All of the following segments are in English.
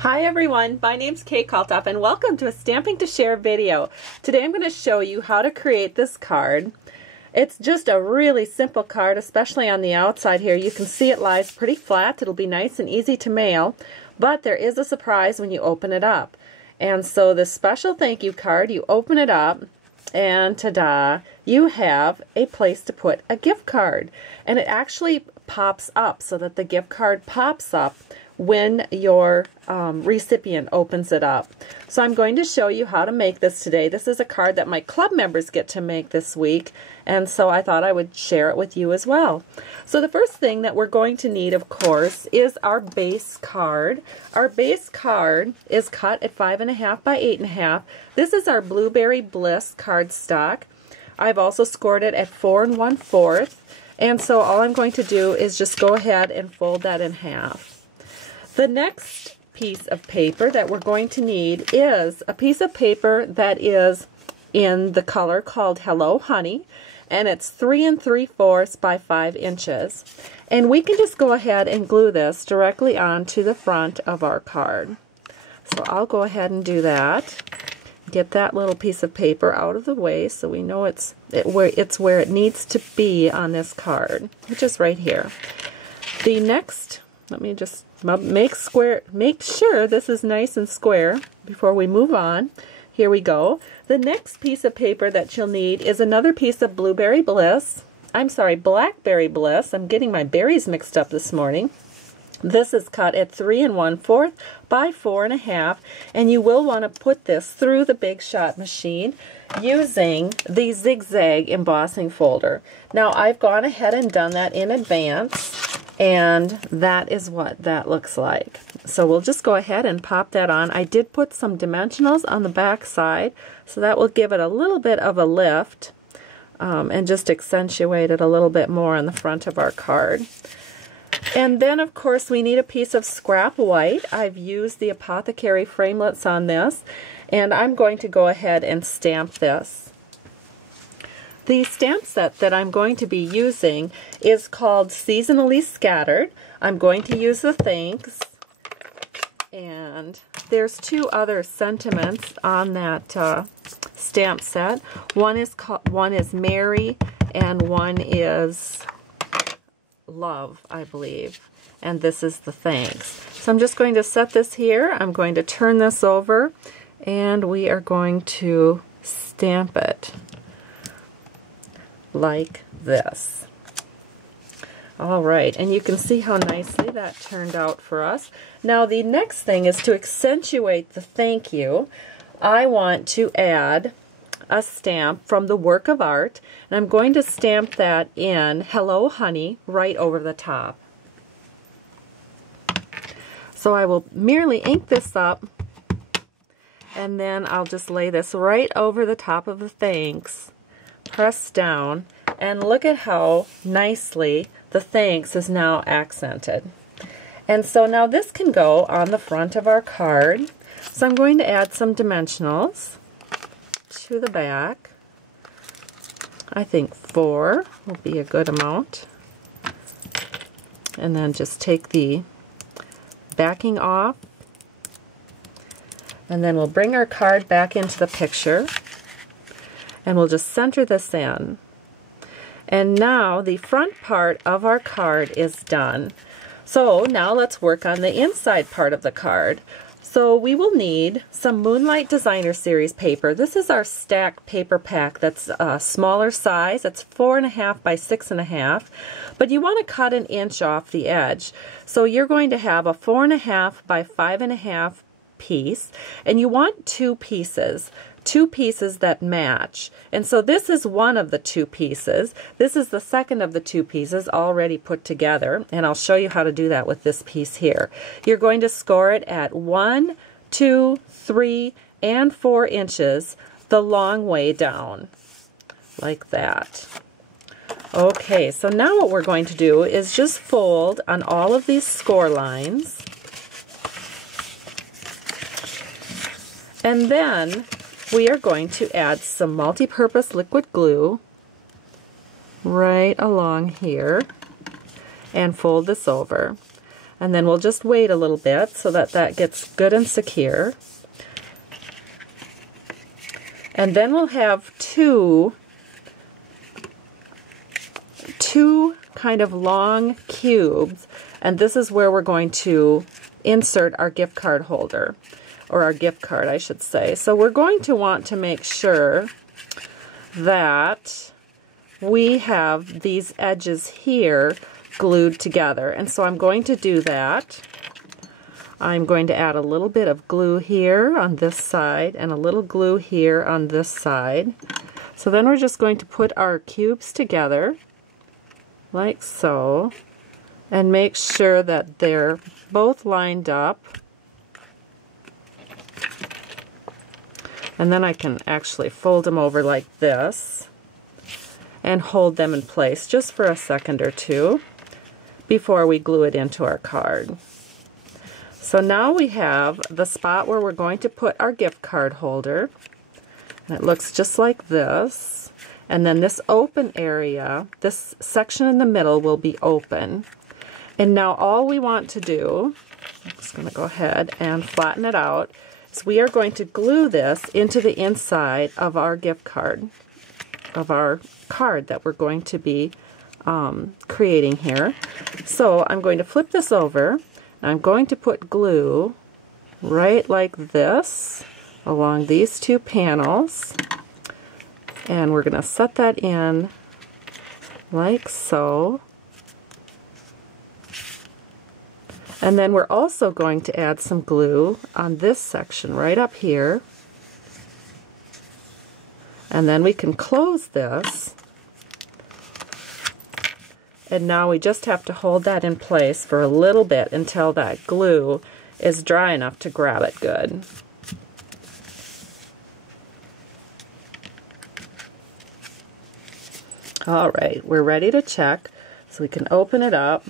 Hi everyone, my name's Kate Kalthoff and welcome to a Stamping to Share video. Today I'm going to show you how to create this card. It's just a really simple card, especially on the outside here. You can see it lies pretty flat. It'll be nice and easy to mail, but there is a surprise when you open it up. And so this special thank you card, you open it up and ta-da, you have a place to put a gift card. And it actually pops up so that the gift card pops up when your recipient opens it up. So I'm going to show you how to make this today. This is a card that my club members get to make this week, and so I thought I would share it with you as well. So the first thing that we're going to need, of course, is our base card. Our base card is cut at 5.5 by 8.5. This is our Blueberry Bliss cardstock. I've also scored it at 4 1/4, and so all I'm going to do is just go ahead and fold that in half. The next piece of paper that we're going to need is a piece of paper that is in the color called Hello Honey, and it's 3 3/4 by 5 inches. And we can just go ahead and glue this directly onto the front of our card. So I'll go ahead and do that. Get that little piece of paper out of the way so we know it's where it needs to be on this card, which is right here. The next, let me just make sure this is nice and square before we move on. Here we go. The next piece of paper that you'll need is another piece of Blackberry Bliss. I'm getting my berries mixed up this morning. This is cut at 3 1/4 by 4 1/2, and you will want to put this through the Big Shot machine using the zigzag embossing folder. Now I've gone ahead and done that in advance, and that is what that looks like. So we'll just go ahead and pop that on. I did put some dimensionals on the back side, so that will give it a little bit of a lift and just accentuate it a little bit more on the front of our card. And then, of course, we need a piece of scrap white. I've used the Apothecary framelits on this, and I'm going to go ahead and stamp this. The stamp set that I'm going to be using is called Seasonally Scattered. I'm going to use the thanks, and there's two other sentiments on that stamp set. One is Mary, and one is love, I believe, and this is the thanks. So I'm just going to set this here. I'm going to turn this over, and we are going to stamp it like this. All right, and you can see how nicely that turned out for us. Now the next thing is to accentuate the thank you. I want to add a stamp from the Work of Art, and I'm going to stamp that in Hello Honey right over the top. So I will merely ink this up, and then I'll just lay this right over the top of the thanks, press down, and look at how nicely the thanks is now accented. And so now this can go on the front of our card. So I'm going to add some dimensionals to the back. I think 4 will be a good amount. And then just take the backing off. And then we'll bring our card back into the picture. And we'll just center this in. And now the front part of our card is done. So now let's work on the inside part of the card. So we will need some Moonlight Designer Series paper. This is our stack paper pack that's a smaller size. It's 4 1/2 by 6 1/2, but you want to cut 1 inch off the edge. So you're going to have a 4 1/2 by 5 1/2 piece, and you want two pieces that match. And so this is one of the two pieces. This is the second of the two pieces already put together, and I'll show you how to do that with this piece here. You're going to score it at 1, 2, 3, and 4 inches the long way down, like that. Okay, so now what we're going to do is just fold on all of these score lines, and then we are going to add some multi-purpose liquid glue right along here and fold this over. And then we'll just wait a little bit so that that gets good and secure. And then we'll have two kind of long cubes, and this is where we're going to insert our gift card holder, or our gift card, I should say. So we're going to want to make sure that we have these edges here glued together, and so I'm going to do that. I'm going to add a little bit of glue here on this side and a little glue here on this side. So then we're just going to put our cubes together like so, and make sure that they're both lined up. And then I can actually fold them over like this and hold them in place just for a second or two before we glue it into our card. So now we have the spot where we're going to put our gift card holder, and it looks just like this. And then this open area, this section in the middle will be open. And now all we want to do, I'm just going to go ahead and flatten it out, is we are going to glue this into the inside of our gift card, of our card that we're going to be creating here. So I'm going to flip this over, and I'm going to put glue right like this along these two panels. And we're going to set that in like so. And then we're also going to add some glue on this section right up here. And then we can close this. And now we just have to hold that in place for a little bit until that glue is dry enough to grab it good. Alright, we're ready to check, so we can open it up,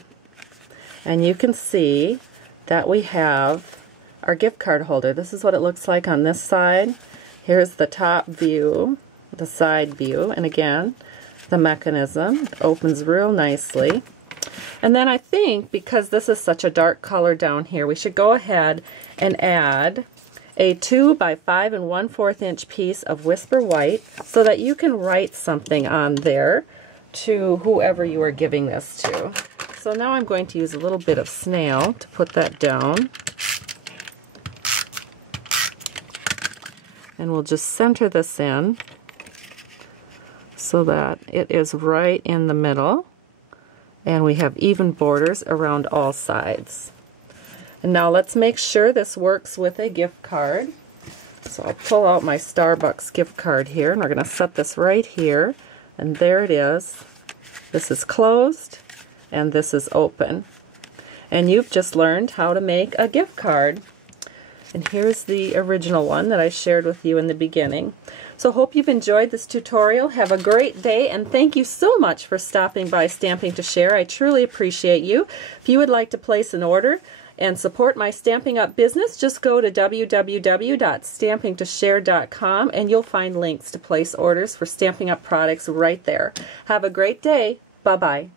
and you can see that we have our gift card holder. This is what it looks like on this side. Here's the top view, the side view, and again, the mechanism opens real nicely. And then I think, because this is such a dark color down here, we should go ahead and add a 2 by 5 1/4 inch piece of Whisper White so that you can write something on there to whoever you are giving this to. So now I'm going to use a little bit of snail to put that down. And we'll just center this in so that it is right in the middle, and we have even borders around all sides. And now let's make sure this works with a gift card. So I'll pull out my Starbucks gift card here, and we're going to set this right here, and there it is. This is closed and this is open. And you've just learned how to make a gift card. And here's the original one that I shared with you in the beginning. So hope you've enjoyed this tutorial. Have a great day, and thank you so much for stopping by Stamping to Share. I truly appreciate you. If you would like to place an order and support my Stampin' Up! Business, just go to www.stampingtoshare.com and you'll find links to place orders for Stampin' Up! Products right there. Have a great day. Bye-bye.